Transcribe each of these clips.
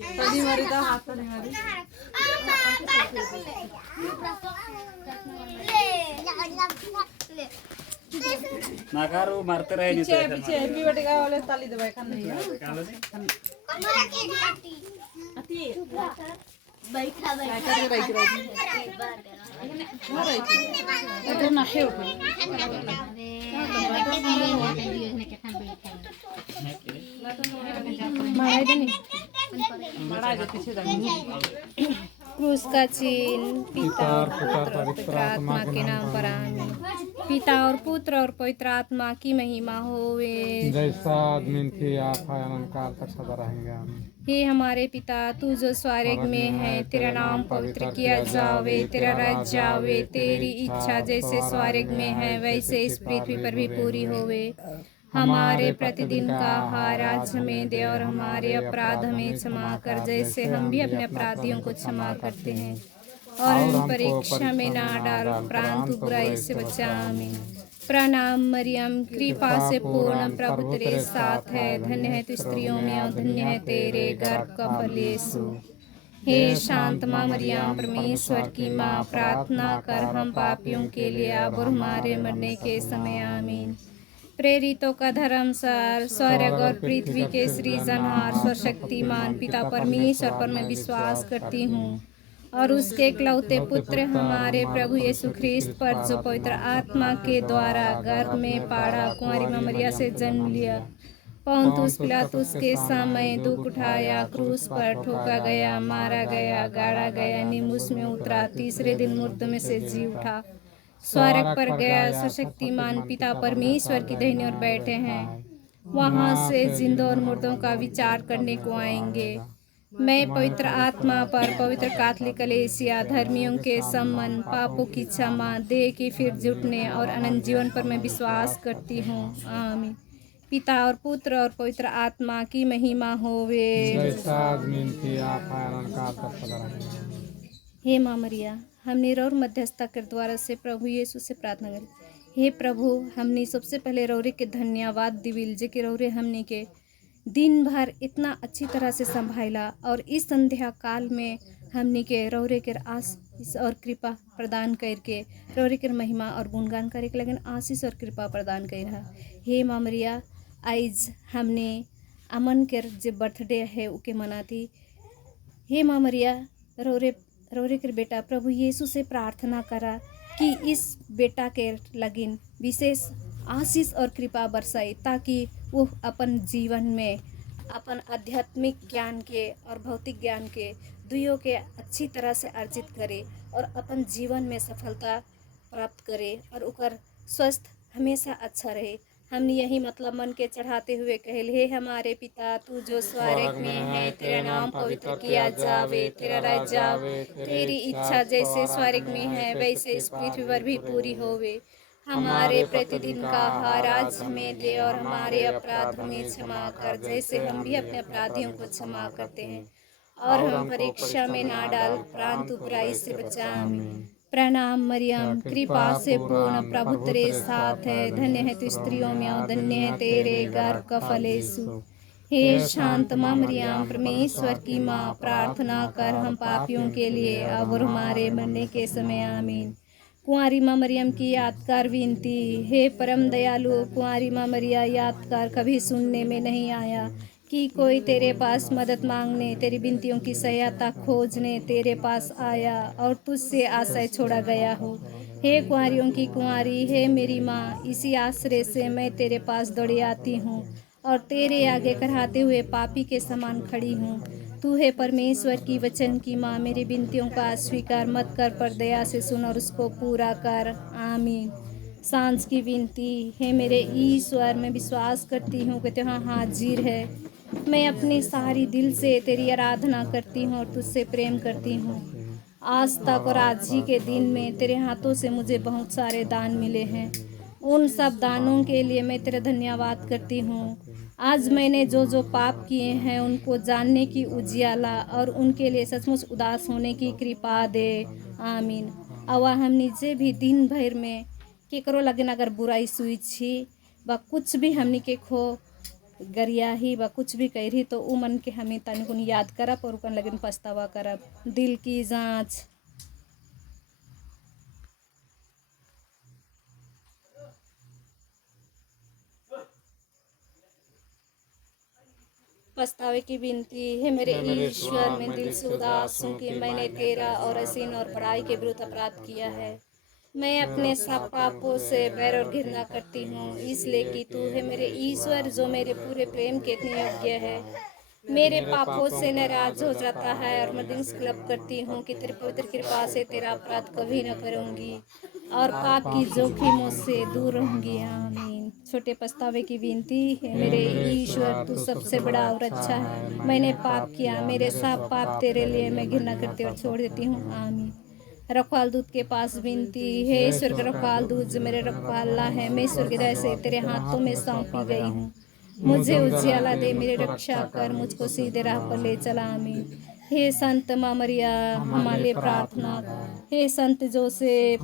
तली मारी था हाथ तली मारी नाकारो मारते रहे नहीं पीछे पीछे हैप्पी बर्थडे का वाले ताली दबाए खान नहीं है बैठा बैठा इधर ना है मारा इधर नहीं मारा इधर पीछे क्रूस का चिन्ह पिता और पुत्र और पवित्र आत्मा के नाम पर आमीन। पिता और पुत्र और पवित्र आत्मा की महिमा होवे। जैसा आदमी थी आप अनंत काल तक सदा रहेंगे आमीन। हे हमारे पिता, तू जो स्वर्ग में है, तेरा नाम पवित्र किया जावे, तेरा राज्य आवे, तेरी इच्छा जैसे स्वर्ग में है वैसे इस पृथ्वी पर भी पूरी होवे। हमारे प्रतिदिन का आहार आज हमें दे और हमारे अपराध हमें क्षमा कर जैसे हम भी अपने अपराधियों को क्षमा करते हैं, और हम परीक्षा में ना डाल परंतु बुराई से बचा। आमीन। प्रणाम मरियम, कृपा से पूर्ण, प्रभु तेरे साथ है, धन्य है तू स्त्रियों में और धन्य है तेरे गर्भ का फल यीशु। हे शांत माँ मरियम, परमेश्वर की माँ, प्रार्थना कर हम पापियों के लिए अब और हमारे मरने के समय। आमीन। प्रेरितों का धर्मसार, स्वर्ग और पृथ्वी के सृजनहार सर्वशक्तिमान पिता परमेश्वर पर मैं विश्वास करती हूँ, और उसके इकलौते पुत्र हमारे प्रभु यीशु ख्रिस्त पर जो पवित्र आत्मा के द्वारा गर्भ में पाड़ा, कुंवारी माँ मरिया से जन्म लिया, पोंतुस पिलातुस के समय दुख उठाया, क्रूस पर ठोका गया, मारा गया, गाड़ा गया, नीमुस में उतरा, तीसरे दिन मुर्दों में से जी उठा, स्वर्ग पर गया, सर्वशक्तिमान पिता परमेश्वर की दाहिनी ओर बैठे हैं, वहाँ से जिंदों और मुर्दों का विचार करने को आएंगे। मैं पवित्र आत्मा पर, पवित्र कैथोलिक कलीसिया, धर्मियों के सम्मान, पापों की क्षमा, देह की फिर जुटने और अनंत जीवन पर मैं विश्वास करती हूँ। आमीन। पिता और पुत्र और पवित्र आत्मा की महिमा होवे। जैसा आदमी थी आप अनंत काल तक सदा रहेंगे। हे माँ मरिया, हमने और मध्यस्थता के द्वारा से प्रभु यीशु से प्रार्थना करी। हे प्रभु, हमने सबसे पहले रौरे के धन्यवाद दिविल जे के रौरे हमने के दिन भर इतना अच्छी तरह से संभाला, और इस संध्या काल में हमने के रौरे के आशीष और कृपा प्रदान करके रौरे के महिमा और गुणगान करे के लगन आशीष और कृपा प्रदान कर। हे माँ मरिया, आज हमने अमन के जो बर्थडे है उके मनाती। हे माँ मरिया, रौरे के बेटा प्रभु यीशु से प्रार्थना करा कि इस बेटा के लगिन विशेष आशीष और कृपा बरसाई, ताकि वो अपन जीवन में अपन आध्यात्मिक ज्ञान के और भौतिक ज्ञान के दुइयों के अच्छी तरह से अर्जित करे और अपन जीवन में सफलता प्राप्त करे, और उकर स्वस्थ हमेशा अच्छा रहे। हमने यही मतलब मन के चढ़ाते हुए कहल, हे हमारे पिता, तू जो स्वर्ग में है, तेरा नाम पवित्र किया जावे, तेरा राज्य आवे, तेरी इच्छा जैसे स्वर्ग में है वैसे इस पृथ्वी पर भी पूरी होवे। हमारे प्रतिदिन का आहार आज हमें दे और हमारे अपराध हमें क्षमा कर जैसे हम भी अपने अपराधियों को क्षमा करते हैं, और हम परीक्षा में ना डाल परंतु बुराई से बचा। आमीन। प्रणाम मरियम, कृपा से पूर्ण, प्रभु तेरे साथ है, धन्य है तू स्त्रियों में और धन्य है तेरे गर्भ का फल यीशु। हे शांत माँ मरियम, परमेश्वर की माँ, प्रार्थना कर हम पापियों के लिए अब और हमारे मरने के समय। आमीन। कुंवारी माँ मरियम की यादगार विनती। हे परम दयालु कुंवारी माँ मरिया, यादगार कभी सुनने में नहीं आया कि कोई तेरे पास मदद मांगने, तेरी विनतियों की सहायता खोजने तेरे पास आया और तुझसे आशय छोड़ा गया हो। हे कुंवारियों की कुंवारी, हे मेरी माँ, इसी आश्रय से मैं तेरे पास दौड़ी आती हूँ और तेरे आगे कराहते हुए पापी के समान खड़ी हूँ। तू है परमेश्वर की वचन की माँ, मेरी विनतियों का स्वीकार मत कर पर दया से सुन और उसको पूरा कर। आमीन। सांझ की विनती। हे मेरे ईश्वर, मैं विश्वास करती हूँ कि तू यहाँ हाजिर है। मैं अपने सारी दिल से तेरी आराधना करती हूँ और तुझसे प्रेम करती हूँ। आज तक और आज ही के दिन में तेरे हाथों से मुझे बहुत सारे दान मिले हैं। उन सब दानों के लिए मैं तेरा धन्यवाद करती हूँ। आज मैंने जो जो पाप किए हैं उनको जानने की उजियाला और उनके लिए सचमुच उदास होने की कृपा दे। आमीन। अवा हम नीचे भी दिन भर में केकरो लगन अगर बुराई सुई छी व कुछ भी हमनी के खो गरियाही व कुछ भी कह रही तो उ मन के हमें तनिक याद करब और उकन लगिन पछतावा करब। दिल की जांच। पछतावे की विनती है मेरे ईश्वर, मैं दिल से उदास हूँ कि मैंने तेरा और असीम और बड़ाई के विरुद्ध अपराध किया है। मैं अपने सब पापों से बैर और घृणा करती हूँ, इसलिए कि तू है मेरे ईश्वर जो मेरे पूरे प्रेम के इतने योग्य है। मेरे पापों से नाराज हो जाता है और मैं दिन संकल्प करती हूँ कि तेरी पवित्र कृपा से तेरा अपराध कभी न करूँगी और पाप की जोखिमों से दूर रहूँगी। आमीन। छोटे पछतावे की विनती है मेरे ईश्वर, तू सबसे बड़ा और अच्छा है। मैंने पाप किया, मेरे सब पाप तेरे लिए मैं घृणा करती और छोड़ देती हूँ। आमीन। रखवाल दूत के पास विनती है। ईश्वर का रखवाल दूत जो मेरे रखवाला है, मैं स्वर्गदय से तेरे हाथों में सौंपी गई हूँ। मुझे उजियाला दे, मेरी रक्षा कर, मुझको सीधे राह पर ले चला। आमीन। हे संत माँ मरिया हमारे लिए प्रार्थना कर। हे संत जोसेफ,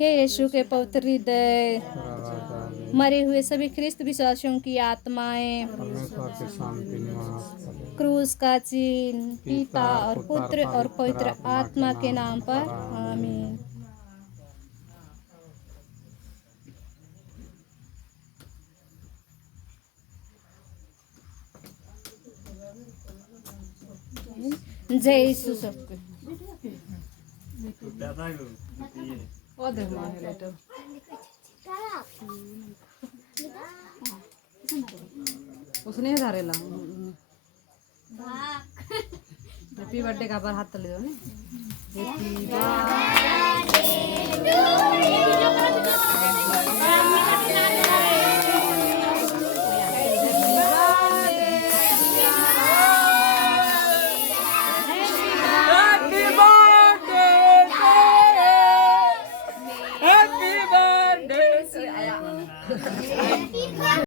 हे यीशु के पवित्र हृदय, मरे हुए सभी ख्रिस्त विश्वासियों की आत्माएं परमेश्वर की शांति निवास करे। क्रूस का चिन्ह पिता और पुत्र और पवित्र आत्मा के नाम पर। आमीन। जय यीशु सबके। ओ देख मां है लेटर उसने धारेला हैप्पी बर्थडे का बार हाथ तले दो ने हैप्पी Happy birthday.